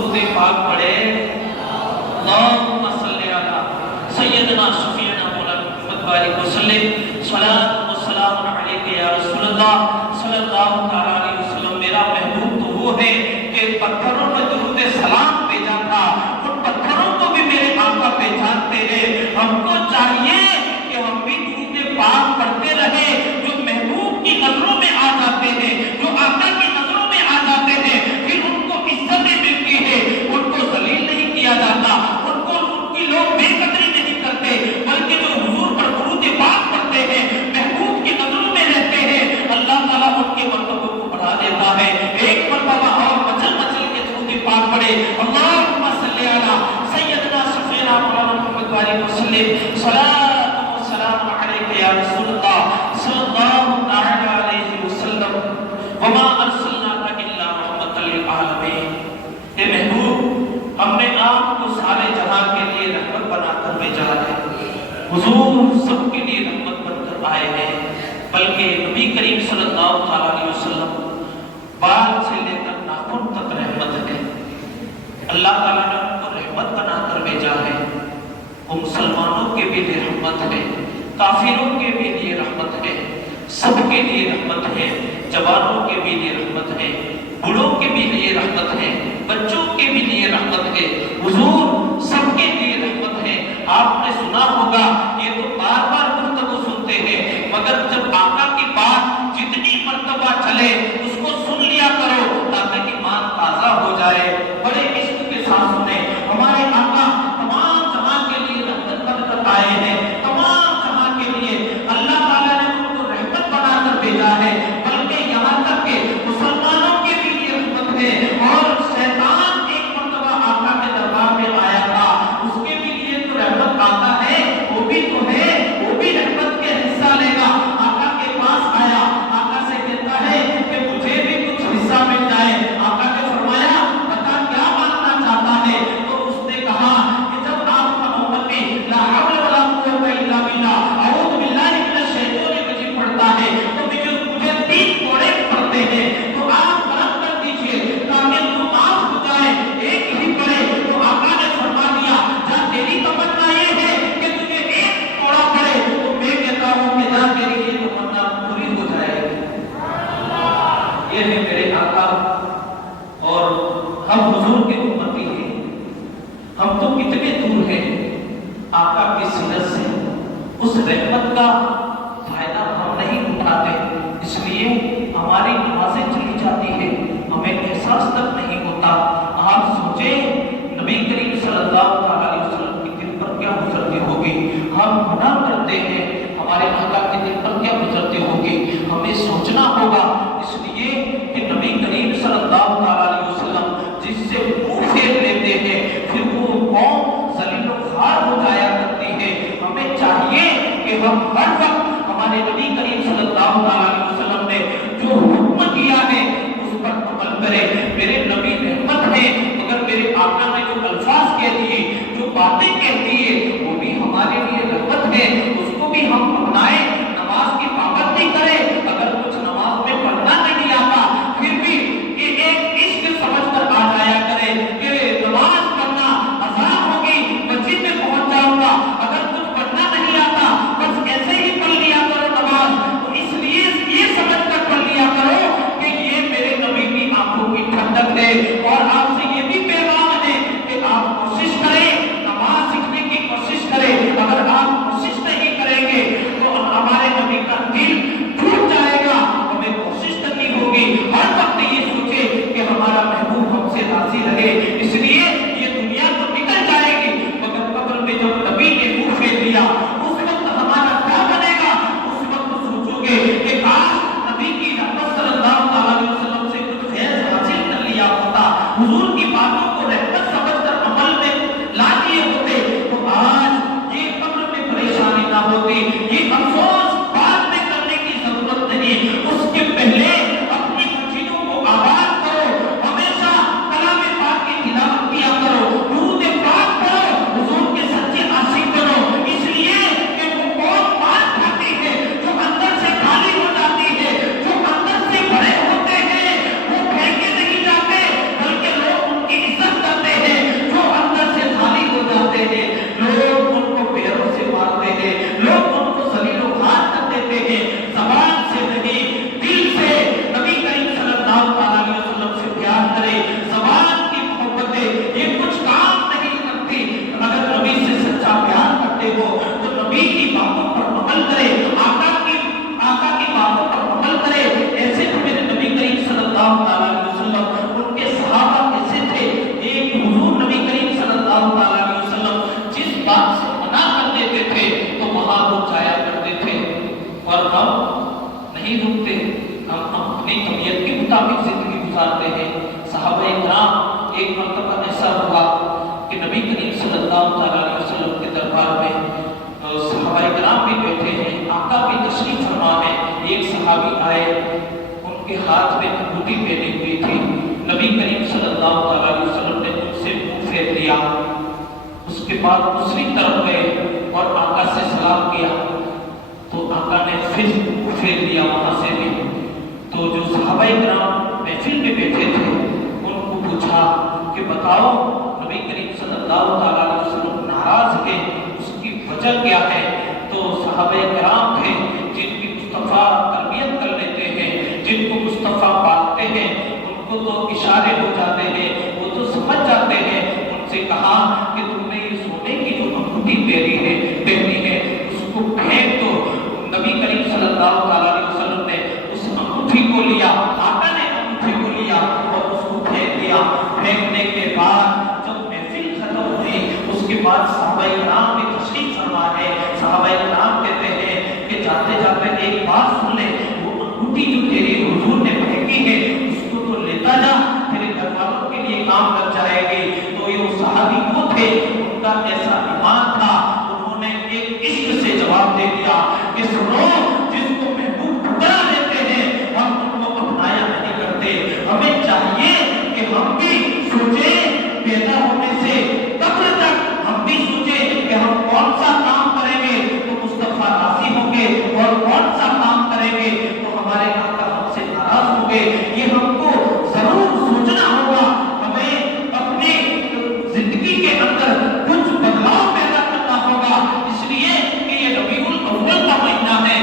درود پاک پڑھے. اللہم صلی علی سیدنا شفیعنا مولانا محمد بارک وسلم. صلاۃ و سلام علیک یا رسول اللہ صلی اللہ تعالی علیہ وسلم. میرا محبوب تو وہ ہے کہ پتھروں نے درود سلام بھیجا تھا، ان پتھروں کو بھی میرے آقا پہچانتے ہیں. ہم کو چاہیے کہ ہم بھی درود پاک پڑھتے رہے جو محبوب کی نظروں میں آ جاتے ہیں، جو آقا کی نظروں میں آ جاتے ہیں. پھر ان کو عزتیں ملتی ہے، ان کو ذلیل نہیں کیا جاتا، ان کی لوگ بے قدری نہیں کرتے، بلکہ جو حضور پر درود پاک پڑھتے ہیں، محبوب کی نظروں میں رہتے ہیں، اللہ تعالیٰ ان کے مرتبوں کو بڑھا دیتا ہے. ایک مرتبہ اور مچل مچل کے درود پاک پڑھے. اللہم صلی علی سیدنا شفیعنا مولانا محمد بارک وسلم. صلاۃ و سلام علیک یا رسول اللہ صلی اللہ تعالی علیہ وسلم. وما ارسلناک الا رحمۃ للعالمین. اے محبوب، ہم نے آپ کو سارے جہاں کے لیے رحمت بنا کر بھیجا ہے. حضور سب کے لیے رحمت بن کر آئے ہیں، بلکہ نبی کریم صلی اللہ علیہ وسلم بال سے لے کر ناخن تک رحمت ہے. اللہ تعالیٰ نے ان کو رحمت بنا کر بھیجا ہے. وہ مسلمانوں کے بھی لیے رحمت ہے، کافروں کے بھی لیے رحمت ہے، سب کے لیے رحمت ہے. جوانوں کے بھی لیے رحمت ہے، بوڑھوں کے بھی لیے رحمت ہے، بچوں کے بھی لیے رحمت ہے. حضور سب کے لیے رحمت ہے. آپ نے سنا ہوگا، یہ تو بار بار گفتگو سنتے ہیں، مگر جب آقا کی بات جتنی مرتبہ چلے اس کو سن لیا کرو تاکہ ایمان تازہ ہو جائے. بڑے عشق کے ساتھ سنیں. ہمارے آقا تمام جہاں کے لیے رحمت بن کر آئے ہیں. تمام جہاں کے لیے اللہ تعالیٰ نے ان کو رحمت بنا کر بھیجا ہے، بلکہ یہاں تک کہ مسلمانوں کے بھی لیے رحمت ہے. اور شیطان ایک مرتبہ آقا کے دربار میں آیا تھا، اس کے بھی لیے تو رحمت آتا ہے، وہ بھی تو ہے، وہ بھی رحمت کے حصہ لے گا. آقا کے پاس آیا، آقا سے کہتا ہے کہ مجھے بھی کچھ حصہ مل جائے. آقا نے فرمایا بتا کیا مانگنا چاہتا ہے؟ تو اس نے کہا کہ جب آپ کا امتی لا حول ولا قوت الا باللہ اعوذ باللہ من الشیطان الرجیم پڑھتا ہے تو مجھے 3 کوڑے پڑھتے ہیں، تو آپ بلند کر دیجئے تاکہ تو معاف ہو جائے. ایک ہی پڑھے تو آقا نے فرما دیا جا تیری تمنا یہ ہے کہ تجھے 1 کوڑا پڑے تو میں کہتا ہوں کہ جا تیری یہ تمنا پوری ہو جائے. یہ ہے میرے آقا، اور ہم حضور کے امتی ہیں. ہم تو کتنے دور ہیں آقا کی سیرت سے. اس رحمت کا فائدہ ہم نہیں اٹھاتے، اس لیے ہماری نمازیں چلی جاتی ہیں، ہمیں احساس تک نہیں ہوتا. آپ سوچیں نبی کریم صلی اللہ علیہ وسلم کے دل پر کیا گزرتی ہوگی. ہم گناہ کرتے ہیں، ہمارے آقا کے دل پر کیا گزرتی ہوگی. ہمیں سوچنا ہوگا. اس لیے کہ نبی کریم صلی اللہ علیہ وسلم جس سے منہ پھیر لیتے ہیں پھر وہ قوم ذلیل و خوار ہو جایا کرتی ہے. ہمیں چاہیے کہ ہم ہر وقت ہمارے نبی کریم صلی اللہ علیہ وسلم نے جو حکم دیا ہے اس پر عمل کریں. میرے نبی رحمت ہے، مگر میرے آقا نے جو الفاظ کہہ دیے، جو باتیں کہہ دیے، وہ بھی ہمارے لیے رحمت ہے. اس کو بھی ہم اپنائیں. نماز کی پابندی کریں. اگر کچھ نماز میں پڑھنا نہیں آتا پھر بھی یہ ایک عشق سمجھ کر آ جایا کرے کہ نماز پڑھنا آسان ہوگی، مسجد میں پہنچ جاؤں گا. اگر کچھ پڑھنا نہیں آتا بس ایسے ہی پڑھ لیا کرو نماز. تو اس لیے یہ سمجھ کر پڑھ لیا کرو کہ یہ میرے نبی کی آنکھوں کی ٹھنڈک ہے. اور آپ سے یہ بھی پیغام ہے کہ آپ کوشش کریں، نماز سیکھنے کی کوشش فرماتے ہیں صحابہ کرام ایک مرتبہ ایسا ہوا کہ نبی کریم صلی اللہ علیہ وسلم کے دربار میں صحابہ کرام بھی بیٹھے ہیں، آقا بھی تشریف فرما ہے۔ ایک صحابی آئے، ان کے ہاتھ میں انگوٹھی پہنی ہوئی تھی، نبی کریم صلی اللہ علیہ وسلم نے ان سے منہ پھیر لیا، اس کے بعد دوسری طرف گئے اور آقا سے سلام کیا تو آقا نے پھر منہ پھیر لیا وہاں سے بھی۔ تو جو صحابہ کرام محفل میں بیٹھے تھے ان کو پوچھا کہ بتاؤ نبی کریم صلی اللہ علیہ وسلم ناراض ہیں، اس کی وجہ کیا ہے؟ تو صحابہ کرام تھے جن کی مصطفیٰ تربیت کر لیتے ہیں، جن کو مصطفیٰ پالتے ہیں، ان کو تو اشارے ہو جاتے ہیں، وہ تو سمجھ جاتے ہیں۔ ان سے کہا کہ تم نے یہ سونے کی جو انگوٹھی پہنی ہے اس کو پھینک دو۔ نبی کریم صلی اللہ علیہ وسلم نے اس انگوٹھی کو لیا، آقا نے انگوٹھی کو لیا اور اس کو پھینک دیا۔ پھینکنے کے بعد جب محفل ختم ہوئی اس کے بعد صحابہ کرام بھی تشریف فرما ہے۔ صحابہ کرام کہتے ہیں کہ جاتے جاتے ایک بات سن لے، وہ انگوٹھی جو تیری حضور نے پھینکی ہے اس کو تو لیتا جا، تیرے گھر والوں کے لیے کام کر جائے گی۔ تو یہ صحابی وہ تھے، ان کا ایسا ایمان تھا، انہوں نے ایک عشق سے جواب دے دیا کہ سنو، جس کو محبوب ٹھکرا دیتے ہیں ہم ان کو اپنایا نہیں کرتے۔ ہمیں چاہیے کہ ہم بھی سوچیں پیدا ہونے سے قبر تک، ہم بھی سوچیں کہ ہم کون سا کام کریں گے تو مصطفیٰ راضی ہوں گے اور کون سا کام کریں گے تو ہمارے آقا ہم سے ناراض ہوں گے۔ یہ ہم کو ضرور سوچنا ہوگا، ہمیں اپنی زندگی کے اندر کچھ بدلاؤ پیدا کرنا ہوگا، اس لیے کہ یہ ربیع الاول کا مہینہ ہے،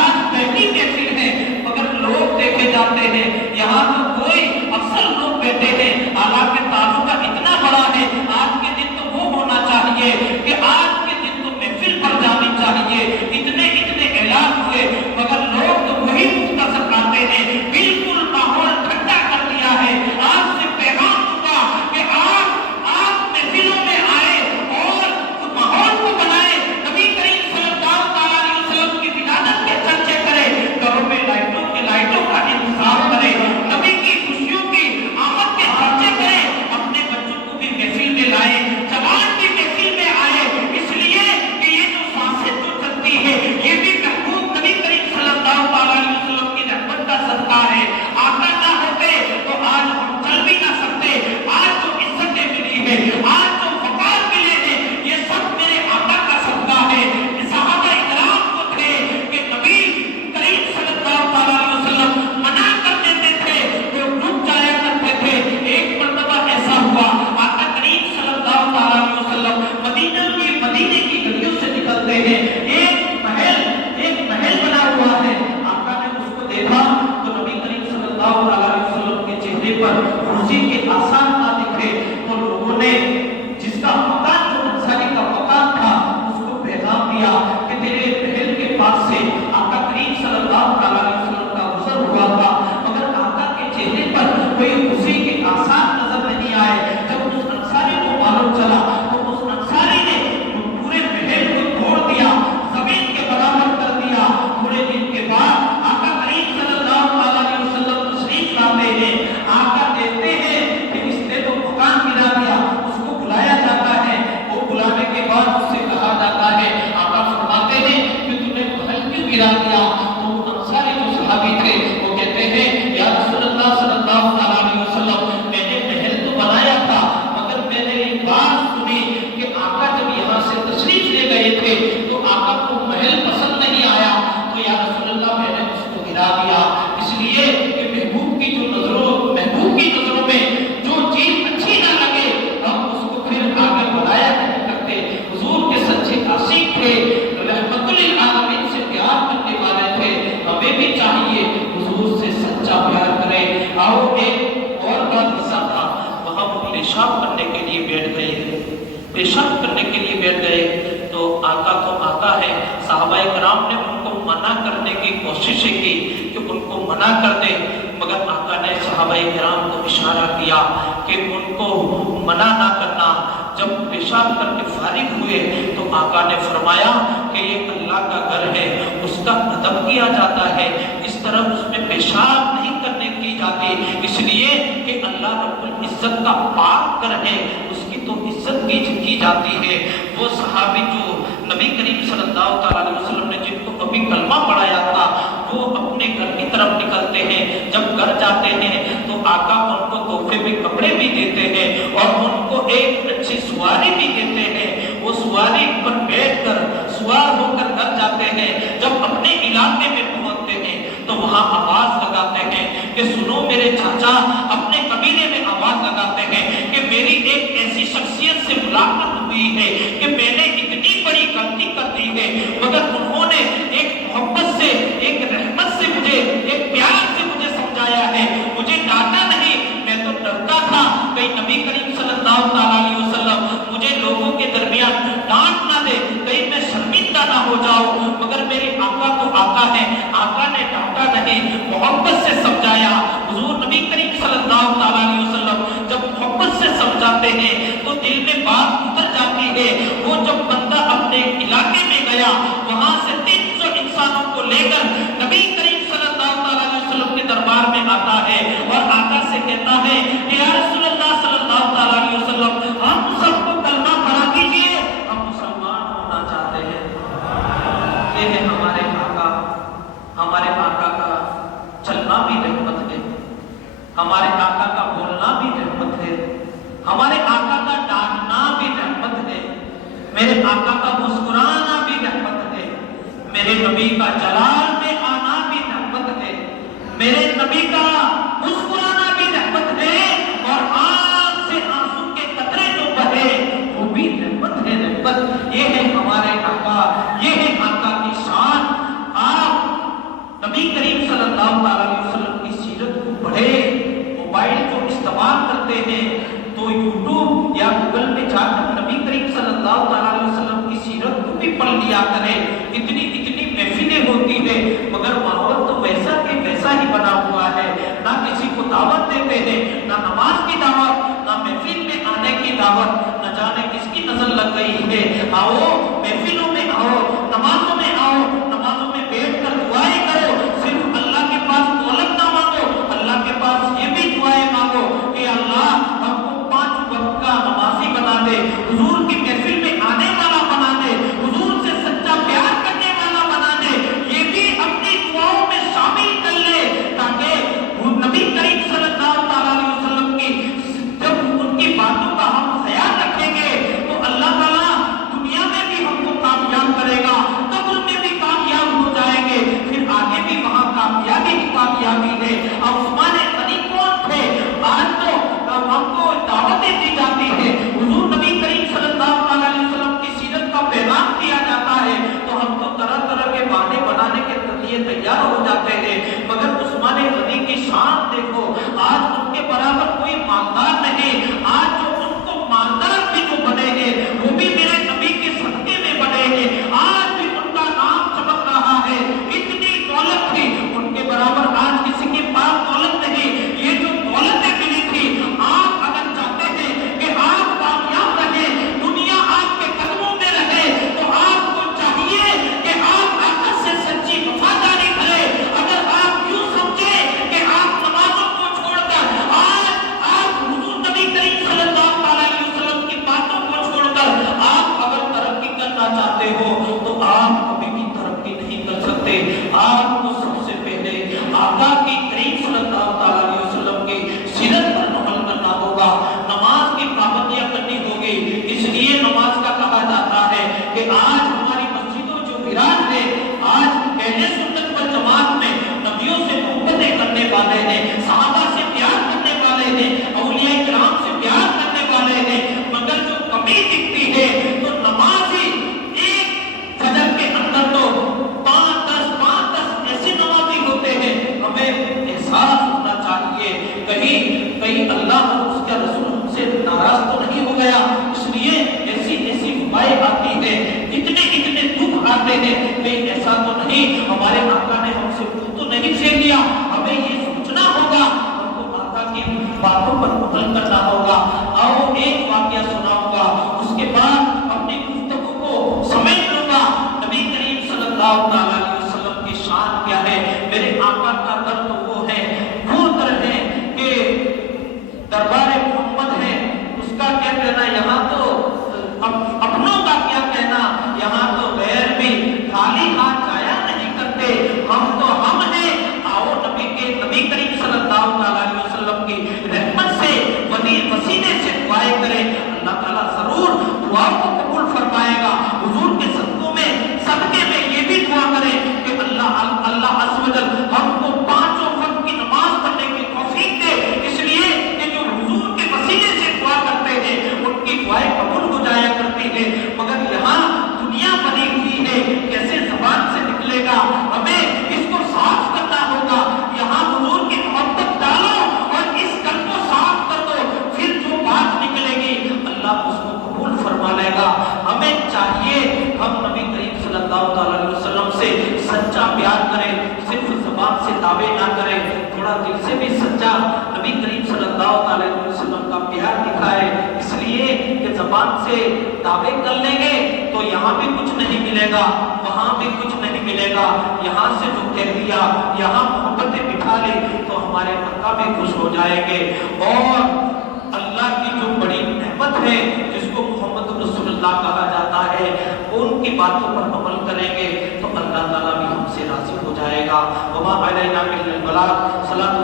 آج پہلی محفل ہے مگر لوگ دیکھے جاتے ہیں یہاں تو کوئی اکثر لوگ بیٹھے ہیں، حالانکہ تعلقہ اتنا بڑا ہے۔ آج کے دن تو وہ ہونا چاہیے کہ آج کے دن تو محفل پر جانی چاہیے، اتنے اعلان ہوئے مگر لوگ تو وہی مختصر آتے ہیں، بالکل ماحول ٹھنڈا کر دیا ہے۔ آج سے پیغام دوں گا کہ آپ محفلوں میں آئے اور ماحول کو بنائے، نبی کریم صلی اللہ علیہ وسلم کی ولادت کے چرچے کرے، گھروں میں لائٹوں کا انتظام کرے، نبی کی خوشیوں کی آمد کے چرچے کرے، اپنے بچوں کو بھی محفل میں لائے، جوان بھی محفل میں آئے، اس لیے کہ یہ جو سانسیں جو چلتی ہے یہ بھی محبوب نبی کریم صلی اللہ علیہ وسلم کی رحمت کا صدقہ ہے۔ آقا نہ ہوتے تو آج ہم چل بھی نہ سکتے، آج جو عزتیں ملی ہے، آج جو وقار ملے ہیں، یہ سب میرے آقا کا صدقہ ہے۔ صحابہ کرام کو تھے کہ نبی کریم صلی اللہ علیہ وسلم منع کر دیتے تھے تو رک جایا کرتے تھے۔ ایک مرتبہ ایسا ہوا، آقا کریم صلی اللہ علیہ وسلم مدینے کی گلیوں سے نکلتے ہیں، ایک محل بنا ہوا ہے، آقا نے اس کو دیکھا تو نبی کریم صلی اللہ علیہ وسلم کے چہرے پر خوشی کے آثار نہ دکھے تو لوگوں نے جس کا مکان جو انصاری کا مکان تھا اس کو پیغام دیا کہ تیرے محل کے پاس سے آقا کریم صلی اللہ علیہ وسلم کا گزر ہوا تھا مگر آقا کے چہرے پر کوئی خوشی کے آثار نظر نہیں آئے۔ جب اس انصاری کو معلوم چلا تو اس انصاری نے پورے محل کو توڑ دیا، زمین کے برابر کر دیا۔ تھوڑے دن کے بعد آقا کریم صلی اللہ علیہ وسلم تشریف لاتے ہیں، آقا دیکھتے ہیں کہ اس نے تو مکان گرا دیا، اس کو بلایا جاتا ہے، وہ بلانے کے بعد اس سے کہا جاتا ہے، آقا فرماتے ہیں کہ تم نے محل کیوں گرا دیا؟ تو انصاری جو صحابی تھے وہ کہتے ہیں یا رسول اللہ صلی اللہ علیہ وسلم، میں نے محل تو بنایا تھا مگر میں نے یہ بات سنی کہ آقا جب یہاں سے تشریف لے گئے تھے تو آقا کو محل پسند نہیں آیا، تو یا رسول اللہ میں نے اس کو گرا دیا، اس لیے کہ محبوب کی نظروں میں جو چیز اچھی نہ لگے ہم اس کو پھر آگے بڑھایا نہیں کرتے۔ حضور کے سچے عاشق تھے، رحمت للعالمین سے پیار کرنے والے تھے، ہمیں بھی چاہیے حضور سے سچا پیار کریں۔ آؤ ایک اور بات ایسا تھا، وہاں وہ پیشاب کرنے کے لیے بیٹھ گئے تو آقا تو آقا ہے، صحابہ کرام نے ان کو منع کرنے کی کوششیں کی کہ ان کو منع کر دے مگر آقا نے صحابہ کرام کو اشارہ کیا کہ ان کو منع نہ کرنا۔ جب پیشاب کر کے فارغ ہوئے تو آقا نے فرمایا کہ یہ اللہ کا گھر ہے، اس کا ادب کیا جاتا ہے، اس طرح اس میں پیشاب نہیں کرنے کی جاتی، اس لیے کہ اللہ رب العزت کا پاک گھر ہے، اس کی تو عزت کی جاتی ہے۔ وہ صحابی جو نبی کریم صلی اللہ علیہ وسلم نے جن کو ابھی کلمہ پڑھایا تھا، وہ اپنے گھر کی طرف نکلتے ہیں، جب گھر جاتے ہیں تو آقا ان کو تحفے میں کپڑے بھی دیتے ہیں اور ان کو ایک اچھی سواری بھی دیتے ہیں۔ وہ سواری پر بیٹھ کر سوار ہو کر گھر جاتے ہیں، جب اپنے علاقے میں پہنچتے ہیں تو وہاں آواز لگاتے ہیں کہ سنو میرے چاچا، اپنے قبیلے میں آواز لگاتے ہیں کہ میری ایک ایسی شخصیت سے ملاقات ہوئی ہے کہ میں نے اتنی بڑی غلطی کر دی ہے، مگر انہوں نے ایک محبت سے، ایک رحمت سے مجھے، ایک پیار سے مجھے سمجھایا ہے، مجھے ڈانٹا نہیں۔ میں تو ڈرتا تھا کہیں نبی کریم صلی اللہ علیہ وسلم مجھے لوگوں کے درمیان ڈانٹ نہ دے، کہیں میں شرمندہ نہ ہو جاؤں، مگر میرے آقا تو آقا ہے، آقا نے ڈانٹا نہیں، محبت سے سمجھایا۔ حضور نبی کریم صلی اللہ علیہ وسلم جب محبت سے سمجھاتے ہیں تو دل میں بات اتر جاتی ہے۔ وہ جب بندہ اپنے علاقے میں گیا، وہاں سے 300 انسانوں کو لے کر نبی کریم صلی اللہ علیہ وسلم کے دربار میں آتا ہے اور آقا سے کہتا ہے کہ یا رسول اللہ صلی اللہ علیہ وسلم، ہم سب کو کلمہ پڑھا دیجئے، ہم مسلمان ہونا چاہتے ہیں۔ یہ ہے ہمارے آقا، ہمارے آقا کا چلنا بھی رحمت ہے، ہمارے آقا کا بولنا بھی رحمت ہے، ہمارے آقا کا ڈانٹنا بھی رحمت ہے، میرے آقا کا مسکرانا بھی رحمت ہے، میرے نبی کا جلال میں آنا بھی رحمت ہے، میرے نبی کا مسکرانا بھی رحمت ہے، اور آنکھ سے آنسو کے قطرے جو بہے وہ بھی رحمت ہے۔ رحمت یہ ہے ہمارے آقا، یہ ہے آقا کی شان۔ آپ نبی کریم صلی اللہ علیہ وسلم کی سیرت کو پڑھے، موبائل جو استعمال کرتے ہیں تو یوٹیوب یا گوگل میں جا کر نبی کریم صلی اللہ علیہ وسلم کی سیرت کو بھی پڑھ لیا کریں۔ اتنی محفلیں ہوتی ہے مگر ماحول تو ویسا کہ ویسا ہی بنا ہوا ہے، نہ کسی کو دعوت دیتے ہیں، نہ نماز کی دعوت، نہ محفل میں آنے کی دعوت، نہ جانے کس کی نظر لگ گئی ہے۔ آؤ محفلوں میں آؤ، نمازوں میں آؤ، نمازوں میں بیٹھ کر دعائیں کرو، صرف اللہ کے پاس دولت نہ مانگو، اللہ کے پاس یہ بھی دعائیں مانگو کہ اللہ ہم کو 5 وقت کا نمازی بنا دے، حضور کی محفل میں آنے والا بنا دے، حضور سے سچا پیار کرنے والا بنا دے، یہ بھی اپنی دعاؤں میں شامل کر لے، تاکہ نبی کریم صلی اللہ علیہ وسلم کی جب ان کی باتوں کا ہم خیال رکھیں گے تو اللہ تعالیٰ دنیا میں بھی ہم کو کامیاب کہنا، یہاں تو اپنوں کا کیا کہنا، یہاں تو غیر بھی خالی ہاتھ جایا نہیں کرتے، ہم ہیں۔ آؤ نبی کریم صلی اللہ علیہ وسلم کی رحمت سے وسیلے سے دعائیں کریں، اللہ تعالیٰ ضرور دعاؤں کو قبول فرمائے گا۔ حضور کے صدقے میں یہ بھی دعا کریں کہ اللہ عز و جل ہم کو 5 وقت کی نماز پڑھنے کی توفیق دے، اس لیے کہ جو حضور کے وسیلے سے دعا کرتے ہیں ان کی دعائیں قبول ہو جایا کرتی ہیں۔ مگر یہاں دنیا بنی ہوئی ہے، کیسے زبان سے نکلے گا، ہمیں اس کو صاف کرنا ہوگا۔ یہاں حضور کی محبت ڈالو اور اس گل کو صاف کر دو، پھر جو بات نکلے گی اللہ اس کو قبول فرما لے گا۔ ہمیں چاہیے ہم نبی کریم صلی اللہ علیہ وسلم سے سچا پیار کریں، صرف زبان سے دعوے نہ کریں، تھوڑا دل سے بھی سچا نبی کریم صلی اللہ علیہ وسلم کا پیار دکھائے۔ اس لیے کہ زبان سے دعوے کر لیں گے تو یہاں بھی کچھ نہیں ملے گا، وہاں بھی کچھ نہیں ملے گا۔ یہاں سے جو کہہ دیا، یہاں محبتیں بٹھا لی تو ہمارے مکہ بھی خوش ہو جائیں گے۔ اور اللہ کی جو بڑی نعمت ہے جس کو محمد رسول اللہ کہا جاتا ہے، ان کی باتوں پر عمل کریں گے تو اللہ تعالیٰ بھی ہم سے راضی ہو جائے گا۔ وما علینا الا البلاغ۔ صلاۃ